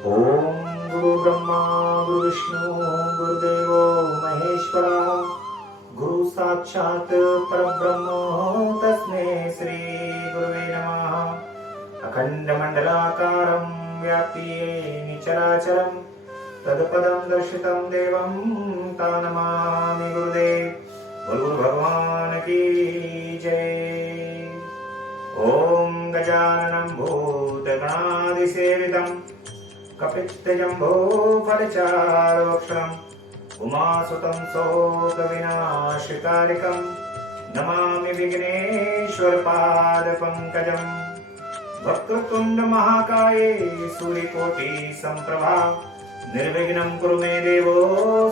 ओम गुरु ब्रह्मा गुरु विष्णु गुरुदेवो महेश्वरा गुरु साक्षात् परब्रह्म तस्मै श्री गुरुवे नमः। अखंड मंडलाकारं व्याप्य चराचरं तत्पदं दर्शितं देवं तं नमामि गुरुदेव। गुरु भगवान की जय। ओम गजाननं भूतगणादिसेवितं कपित्तजम्बो फलचारोक्षणम् उमासुतं शोकविनाशकारिकं नमामि विघ्नेश्वरपादपङ्कजम्। वक्रतुण्डमहाकाये सूर्यकोटिसम्प्रभा निर्विघ्नं कुरु मे देवो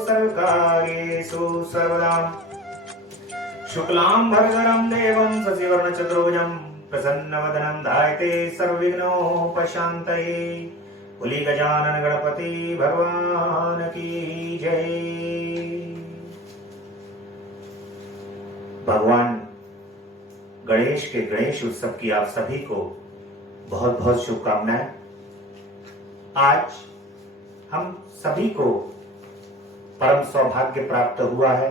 सर्वकार्येषु सर्वदा। शुक्लांबरधरं देवं शशिवर्णचतुर्भुजं प्रसन्नवदनं ध्यायते सर्वविघ्नोपशान्तये। बोलिए गजानन गणपति भगवान की जय। भगवान गणेश के गणेश उत्सव की आप सभी को बहुत बहुत शुभकामनाएं। आज हम सभी को परम सौभाग्य प्राप्त हुआ है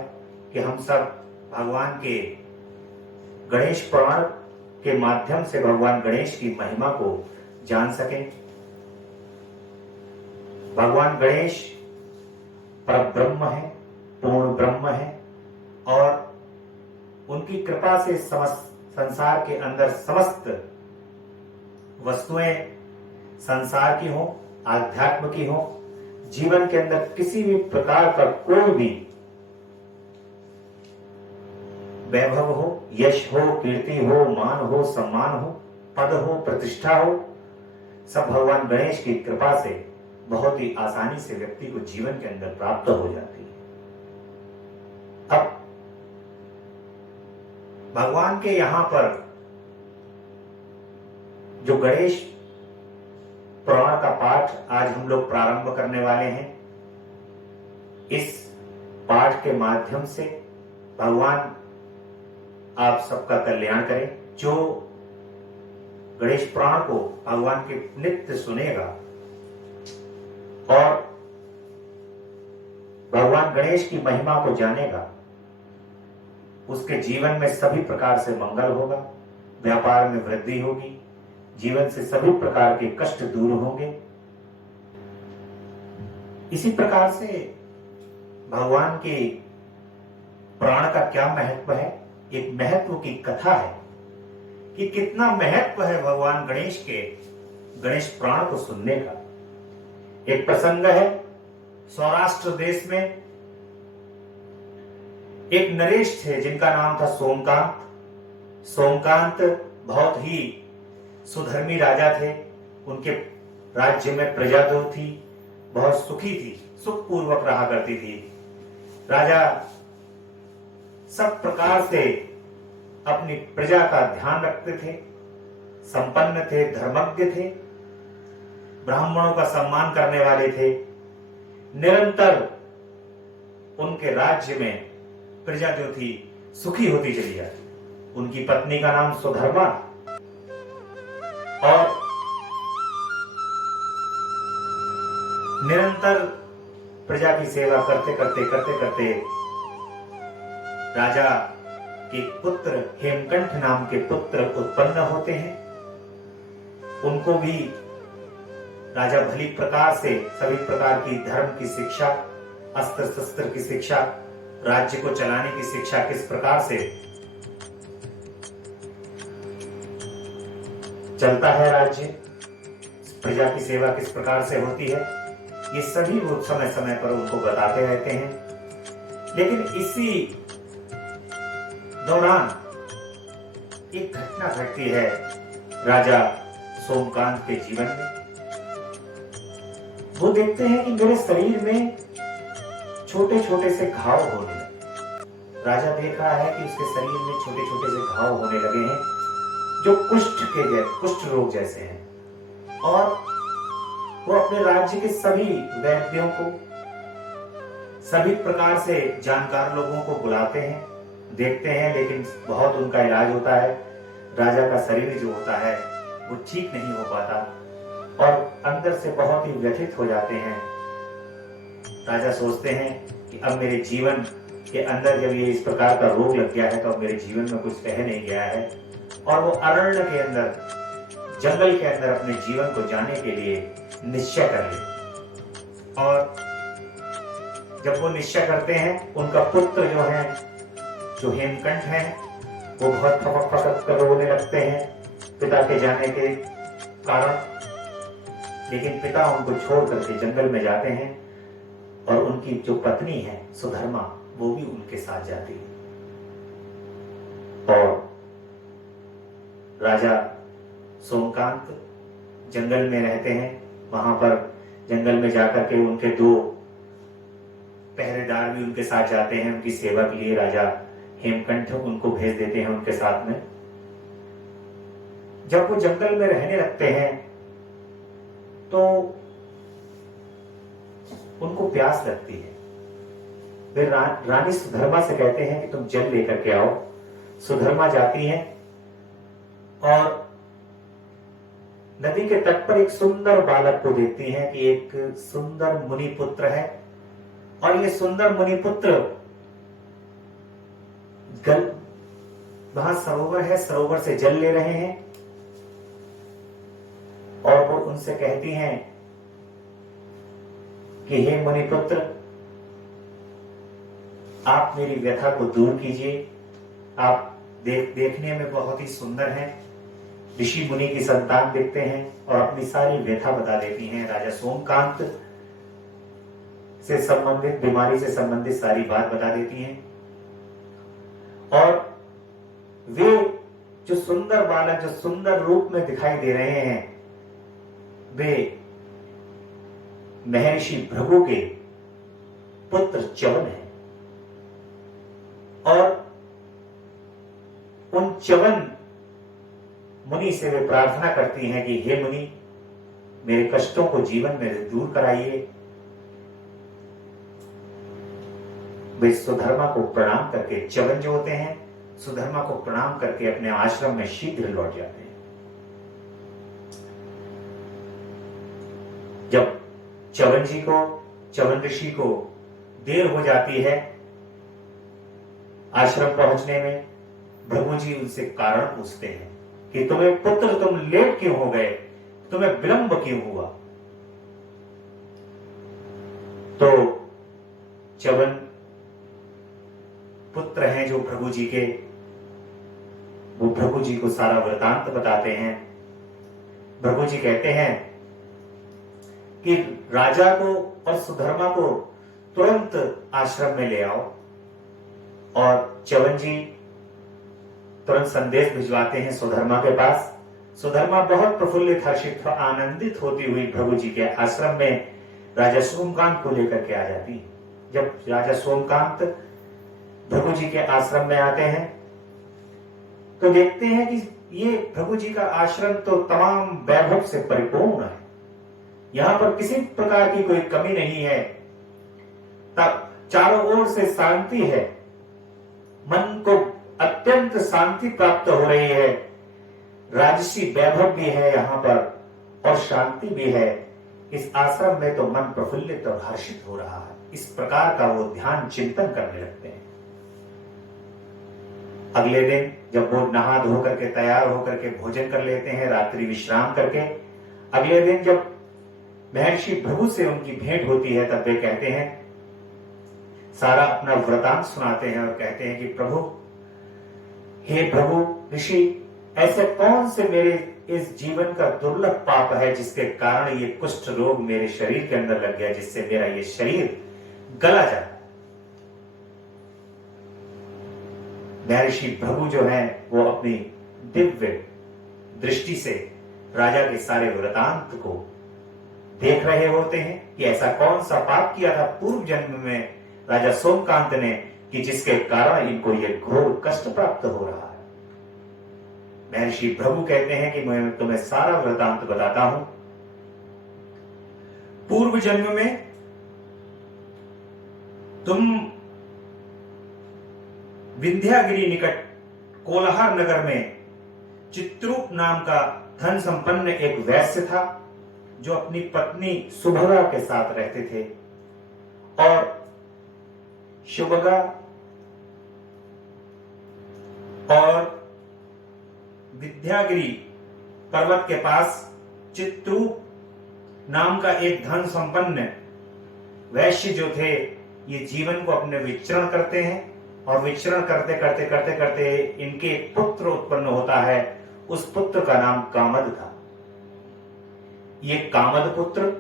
कि हम सब भगवान के गणेश पुराण के माध्यम से भगवान गणेश की महिमा को जान सकें। भगवान गणेश परब्रह्म है, पूर्ण ब्रह्म है और उनकी कृपा से समस्त संसार के अंदर समस्त वस्तुएं संसार की हो, आध्यात्म की हो, जीवन के अंदर किसी भी प्रकार का कोई भी वैभव हो, यश हो, कीर्ति हो, मान हो, सम्मान हो, पद हो, प्रतिष्ठा हो, सब भगवान गणेश की कृपा से बहुत ही आसानी से व्यक्ति को जीवन के अंदर प्राप्त हो जाती है। अब भगवान के यहां पर जो गणेश पुराण का पाठ आज हम लोग प्रारंभ करने वाले हैं, इस पाठ के माध्यम से भगवान आप सबका कल्याण करें। जो गणेश पुराण को भगवान के नित्य सुनेगा और भगवान गणेश की महिमा को जानेगा, उसके जीवन में सभी प्रकार से मंगल होगा, व्यापार में वृद्धि होगी, जीवन से सभी प्रकार के कष्ट दूर होंगे। इसी प्रकार से भगवान के पुराण का क्या महत्व है, एक महत्व की कथा है कि कितना महत्व है भगवान गणेश के गणेश पुराण को सुनने का। एक प्रसंग है, सौराष्ट्र देश में एक नरेश थे जिनका नाम था सोमकांत। सोमकांत बहुत ही सुधर्मी राजा थे। उनके राज्य में प्रजा जो थी बहुत सुखी थी, सुखपूर्वक रहा करती थी। राजा सब प्रकार से अपनी प्रजा का ध्यान रखते थे, संपन्न थे, धर्मज्ञ थे, ब्राह्मणों का सम्मान करने वाले थे। निरंतर उनके राज्य में प्रजा जो थी सुखी होती चली जाती। उनकी पत्नी का नाम सुधर्मा और निरंतर प्रजा की सेवा करते करते राजा के पुत्र हेमकंठ नाम के पुत्र उत्पन्न होते हैं। उनको भी राजा भली प्रकार से सभी प्रकार की धर्म की शिक्षा, अस्त्र शस्त्र की शिक्षा, राज्य को चलाने की शिक्षा, किस प्रकार से चलता है राज्य, प्रजा की सेवा किस प्रकार से होती है, ये सभी वो समय समय पर उनको बताते रहते हैं। लेकिन इसी दौरान एक घटना घटती है राजा सोमकांत के जीवन में। वो देखते हैं कि मेरे शरीर में छोटे छोटे से घाव होने लगे। राजा देख रहा है कि उसके शरीर में छोटे छोटे से घाव होने लगे हैं जो कुष्ठ रोग जैसे हैं। और वो अपने राज्य के सभी वैद्यों को, सभी प्रकार से जानकार लोगों को बुलाते हैं, देखते हैं, लेकिन बहुत उनका इलाज होता है। राजा का शरीर जो होता है वो ठीक नहीं हो पाता। और अंदर से बहुत ही व्यथित हो जाते हैं। राजा सोचते हैं कि अब मेरे जीवन के अंदर जब ये इस प्रकार का रोग लग गया है तो अब मेरे जीवन में कुछ रह नहीं गया है, और वो अरण्य के अंदर, जंगल के अंदर अपने जीवन को जाने के लिए निश्चय कर ले। और जब वो निश्चय करते हैं, उनका पुत्र जो है, जो हेमकंठ है, वो बहुत फपक फपक कर रोने लगते हैं पिता के जाने के कारण। लेकिन पिता उनको छोड़ करके जंगल में जाते हैं और उनकी जो पत्नी है सुधर्मा, वो भी उनके साथ जाती है। और राजा सोमकांत जंगल में रहते हैं। वहां पर जंगल में जाकर के उनके 2 पहरेदार भी उनके साथ जाते हैं उनकी सेवा के लिए। राजा हेमकंठ उनको भेज देते हैं उनके साथ में। जब वो जंगल में रहने लगते हैं तो उनको प्यास लगती है। वे रानी सुधर्मा से कहते हैं कि तुम जल लेकर के आओ। सुधर्मा जाती हैं और नदी के तट पर एक सुंदर बालक को देखती हैं कि एक सुंदर मुनि पुत्र है, और ये सुंदर मुनि पुत्र वहां सरोवर है, सरोवर से जल ले रहे हैं। और वो उनसे कहती हैं कि हे मुनि पुत्र, आप मेरी व्यथा को दूर कीजिए। आप देखने में बहुत ही सुंदर हैं, ऋषि मुनि की संतान दिखते हैं, और अपनी सारी व्यथा बता देती हैं। राजा सोमकांत से संबंधित, बीमारी से संबंधित सारी बात बता देती हैं। और वे जो सुंदर बालक, जो सुंदर रूप में दिखाई दे रहे हैं, वे महर्षि भृगु के पुत्र च्यवन हैं। और उन च्यवन मुनि से वे प्रार्थना करती हैं कि हे मुनि, मेरे कष्टों को जीवन में दूर कराइए। वे सुधर्मा को प्रणाम करके, च्यवन जो होते हैं, सुधर्मा को प्रणाम करके अपने आश्रम में शीघ्र लौट जाते हैं। जब च्यवन जी को, च्यवन ऋषि को देर हो जाती है आश्रम पहुंचने में, भृगु जी उनसे कारण पूछते हैं कि तुम्हें पुत्र, तुम लेट क्यों हो गए, तुम्हें विलंब क्यों हुआ। तो च्यवन पुत्र हैं जो भृगु जी के, वो भृगु जी को सारा वृतांत बताते हैं। भृगु जी कहते हैं कि राजा को और सुधर्मा को तुरंत आश्रम में ले आओ। और च्यवन जी तुरंत संदेश भिजवाते हैं सुधर्मा के पास। सुधर्मा बहुत प्रफुल्लित, हर्षित, आनंदित होती हुई भृगु जी के आश्रम में राजा सोमकांत को लेकर के आ जाती है। जब राजा सोमकांत भृगु जी के आश्रम में आते हैं तो देखते हैं कि ये भृगु जी का आश्रम तो तमाम वैभव से परिपूर्ण है। यहां पर किसी प्रकार की कोई कमी नहीं है। तब चारों ओर से शांति है, मन को अत्यंत शांति प्राप्त हो रही है। राजसी वैभव भी है यहां पर और शांति भी है। इस आश्रम में तो मन प्रफुल्लित और हर्षित हो रहा है। इस प्रकार का वो ध्यान चिंतन करने लगते हैं। अगले दिन जब वो नहा धो करके तैयार होकर के भोजन कर लेते हैं, रात्रि विश्राम करके, अगले दिन जब महर्षि भृगु से उनकी भेंट होती है तब वे कहते हैं, सारा अपना वृतांत सुनाते हैं और कहते हैं कि प्रभु, हे भृगु ऋषि, ऐसे कौन से मेरे इस जीवन का दुर्लभ पाप है जिसके कारण ये कुष्ठ रोग मेरे शरीर के अंदर लग गया, जिससे मेरा ये शरीर गला जाता। महर्षि भृगु जो है वो अपनी दिव्य दृष्टि से राजा के सारे वृतांत को देख रहे होते हैं कि ऐसा कौन सा पाप किया था पूर्व जन्म में राजा सोमकांत ने कि जिसके कारण इनको ये घोर कष्ट प्राप्त हो रहा है। महर्षि भृगु कहते हैं कि मैं तुम्हें सारा वृतांत बताता हूं। पूर्व जन्म में तुम विंध्यागिरी निकट कोलाहर नगर में चित्रूप नाम का धन संपन्न एक वैश्य था। जो अपनी पत्नी सुभगा के साथ रहते थे, और सुभगा और विद्यागिरी पर्वत के पास चित्ररूप नाम का एक धन संपन्न वैश्य जो थे, ये जीवन को अपने विचरण करते हैं, और विचरण करते करते करते करते इनके पुत्र उत्पन्न होता है। उस पुत्र का नाम कामद था। ये कामद पुत्र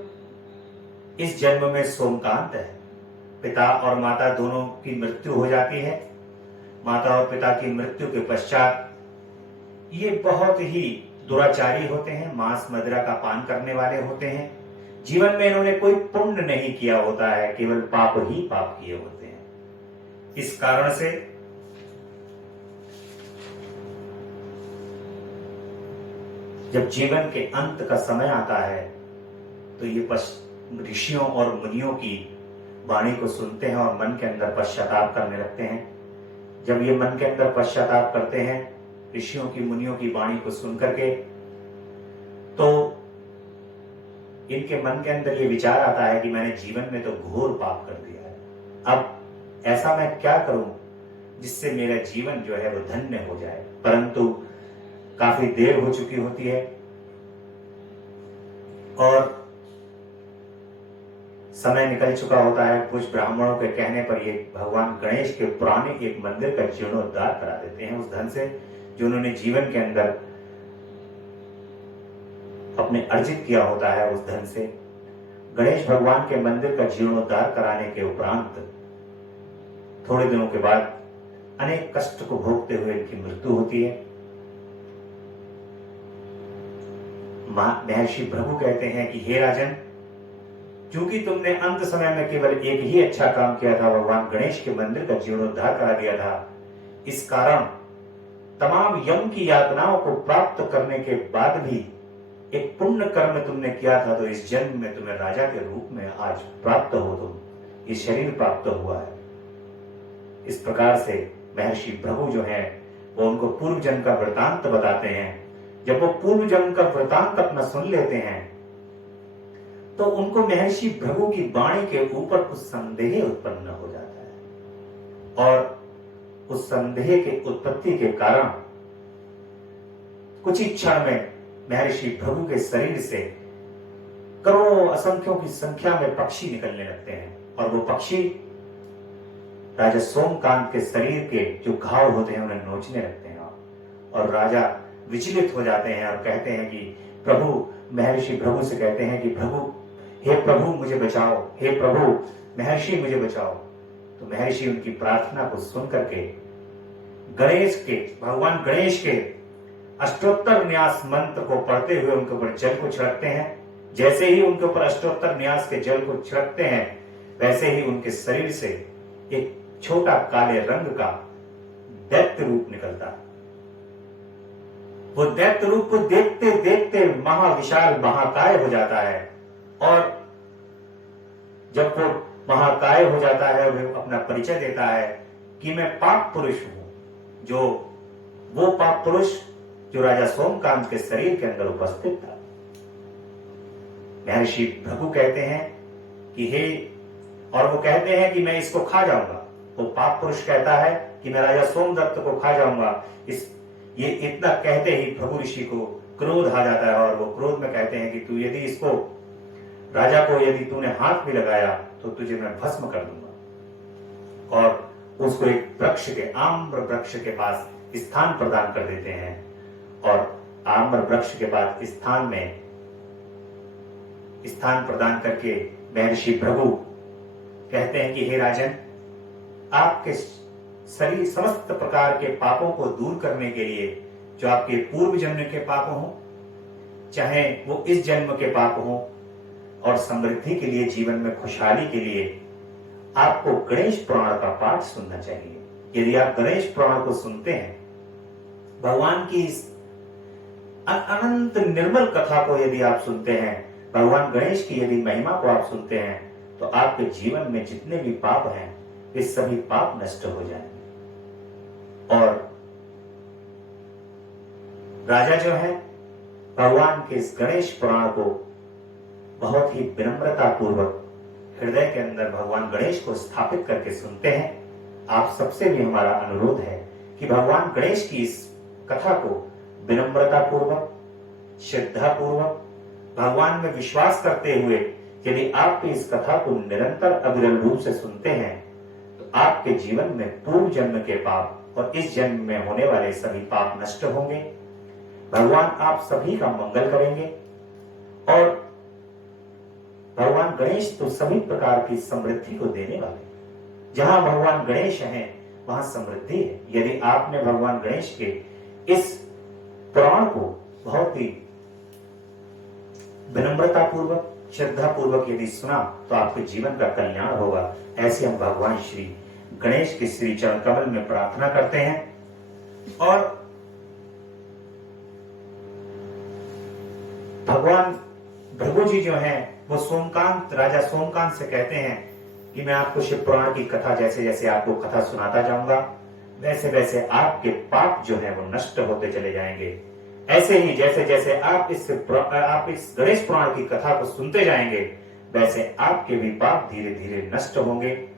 इस जन्म में सोमकांत है। पिता और माता दोनों की मृत्यु हो जाती है। माता और पिता की मृत्यु के पश्चात ये बहुत ही दुराचारी होते हैं, मांस मदिरा का पान करने वाले होते हैं। जीवन में इन्होंने कोई पुण्य नहीं किया होता है, केवल पाप ही पाप किए होते हैं। इस कारण से जब जीवन के अंत का समय आता है तो ये ऋषियों और मुनियों की वाणी को सुनते हैं और मन के अंदर पश्चाताप करने लगते हैं। जब ये मन के अंदर पश्चाताप करते हैं ऋषियों की मुनियों की वाणी को सुनकर के, तो इनके मन के अंदर ये विचार आता है कि मैंने जीवन में तो घोर पाप कर दिया है, अब ऐसा मैं क्या करूं जिससे मेरा जीवन जो है वो धन्य हो जाए। परंतु काफी देर हो चुकी होती है और समय निकल चुका होता है। कुछ ब्राह्मणों के कहने पर ये भगवान गणेश के पुराने एक मंदिर का जीर्णोद्धार करा देते हैं उस धन से जो उन्होंने जीवन के अंदर अपने अर्जित किया होता है। उस धन से गणेश भगवान के मंदिर का जीर्णोद्धार कराने के उपरांत थोड़े दिनों के बाद अनेक कष्ट को भोगते हुए इनकी मृत्यु होती है। महर्षि भृगु कहते हैं कि हे राजन, क्योंकि तुमने अंत समय में केवल एक ही अच्छा काम किया था, भगवान गणेश के मंदिर का जीर्णोद्धार करा दिया था, इस कारण तमाम यम की यातनाओं को प्राप्त करने के बाद भी एक पुण्य कर्म तुमने किया था, तो इस जन्म में तुम्हें राजा के रूप में आज प्राप्त हो, तुम ये शरीर प्राप्त हुआ है। इस प्रकार से महर्षि भृगु जो है वो उनको पूर्व जन्म का वृतांत बताते हैं। जब वो पूर्व जन्म का वृतांत अपना सुन लेते हैं तो उनको महर्षि भृगु की वाणी के ऊपर कुछ संदेह उत्पन्न हो जाता है, और उस संदेह के उत्पत्ति के कारण कुछ ही क्षण में महर्षि भृगु के शरीर से करोड़ों असंख्यों की संख्या में पक्षी निकलने लगते हैं, और वो पक्षी राजा सोमकांत के शरीर के जो घाव होते हैं उन्हें नोचने लगते हैं, और राजा विचलित हो जाते हैं और कहते हैं कि प्रभु, महर्षि भृगु से कहते हैं कि प्रभु, हे प्रभु मुझे बचाओ, हे प्रभु महर्षि मुझे बचाओ। तो महर्षि उनकी प्रार्थना को सुन करके भगवान गणेश के अष्टोत्तर न्यास मंत्र को पढ़ते हुए उनके ऊपर जल को छिड़कते हैं। जैसे ही उनके ऊपर अष्टोत्तर न्यास के जल को छिड़कते हैं वैसे ही उनके शरीर से एक छोटा काले रंग का दैत्य रूप निकलता है। वो दैत्य रूप को देखते देखते महाविशाल महाकाय हो जाता है, और जब वो महाकाय हो जाता है वो अपना परिचय देता है कि मैं पाप पुरुष हूं, जो वो पाप पुरुष जो राजा सोमकांत के शरीर के अंदर उपस्थित था। महर्षि भृगु कहते हैं कि हे, और वो कहते हैं कि मैं इसको खा जाऊंगा। वो पाप पुरुष कहता है कि मैं राजा सोमदत्त को खा जाऊंगा। ये इतना कहते ही भृगु ऋषि को क्रोध आ जाता है, और वो क्रोध में कहते हैं कि तू यदि इसको राजा को यदि तूने हाथ भी लगाया तो तुझे मैं भस्म कर दूंगा, और उसको एक वृक्ष के आम्र वृक्ष के पास स्थान प्रदान कर देते हैं। और आम्र वृक्ष के पास स्थान प्रदान करके महर्षि भृगु कहते हैं कि हे राजन, आपके शरीर समस्त प्रकार के पापों को दूर करने के लिए, जो आपके पूर्व जन्म के पाप हों चाहे वो इस जन्म के पाप हों, और समृद्धि के लिए, जीवन में खुशहाली के लिए आपको गणेश पुराण का पाठ सुनना चाहिए। यदि आप गणेश पुराण को सुनते हैं, भगवान की इस अनंत निर्मल कथा को यदि आप सुनते हैं, भगवान गणेश की यदि महिमा को आप सुनते हैं, तो आपके जीवन में जितने भी पाप हैं वे सभी पाप नष्ट हो जाएंगे। और राजा जो है भगवान के इस गणेश पुराण को बहुत ही विनम्रता पूर्वक हृदय के अंदर भगवान गणेश को स्थापित करके सुनते हैं। आप सबसे भी हमारा अनुरोध है कि भगवान गणेश की इस कथा को विनम्रता पूर्वक, श्रद्धा पूर्वक, भगवान में विश्वास करते हुए यदि आप इस कथा को निरंतर अविरल रूप से सुनते हैं तो आपके जीवन में पूर्व जन्म के पाप और इस जन्म में होने वाले सभी पाप नष्ट होंगे। भगवान आप सभी का मंगल करेंगे और भगवान गणेश तो सभी प्रकार की समृद्धि को देने वाले। जहां भगवान गणेश हैं वहां समृद्धि है। यदि आपने भगवान गणेश के इस पुराण को बहुत ही विनम्रता पूर्वक, श्रद्धा पूर्वक यदि सुना तो आपके जीवन का कल्याण होगा। ऐसे हम भगवान श्री गणेश के श्री चरण कमल में प्रार्थना करते हैं। और भगवान भृगु जी जो हैं वो सोमकांत, राजा सोमकांत से कहते हैं कि मैं आपको शिव पुराण की कथा जैसे जैसे आपको कथा सुनाता जाऊंगा वैसे वैसे आपके पाप जो है वो नष्ट होते चले जाएंगे। ऐसे ही जैसे जैसे आप इस गणेश पुराण की कथा को सुनते जाएंगे वैसे आपके भी पाप धीरे धीरे नष्ट होंगे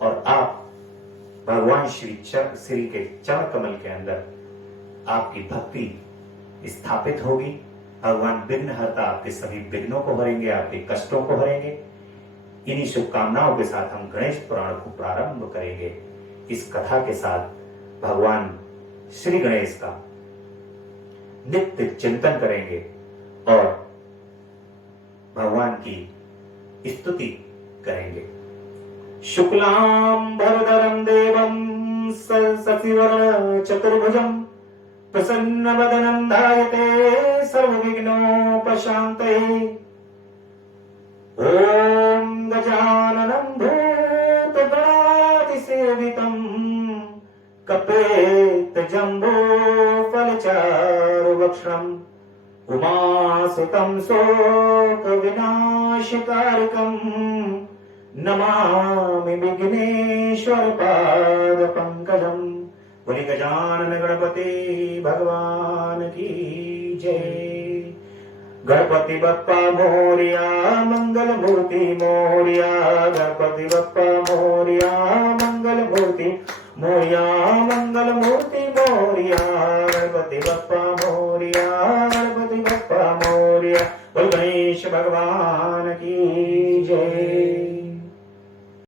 और आप भगवान श्री के चरण कमल के अंदर आपकी भक्ति स्थापित होगी। भगवान विघ्नहर्ता आपके सभी विघ्नों को हरेंगे, आपके कष्टों को हरेंगे। इन्हीं शुभकामनाओं के साथ हम गणेश पुराण को प्रारंभ करेंगे। इस कथा के साथ भगवान श्री गणेश का नित्य चिंतन करेंगे और भगवान की स्तुति करेंगे। शुक्लां भरधरं देवं शशिवर्णं चतुर्भुजं प्रसन्नवदनं ध्यायते सर्वविघ्नोपशान्तये। ॐ गजाननं भूतगणाधिसेवितं कपेतजम्बूफलचारुभक्षणम् उमासुतं शोकविनाशकारकम् नमामि विघ्नेश्वर पादपङ्कजम्। बोले गजानन गणपति भगवान की जय। गणपति बप्पा मोरिया मंगल मूर्ति मोरिया। गणपति बप्पा मोरिया मंगल मूर्ति मोरिया। मंगल मूर्ति मोरिया। गणपति बप्पा मोरिया। गणपति बप्पा मोरिया। बोल गणेश भगवान की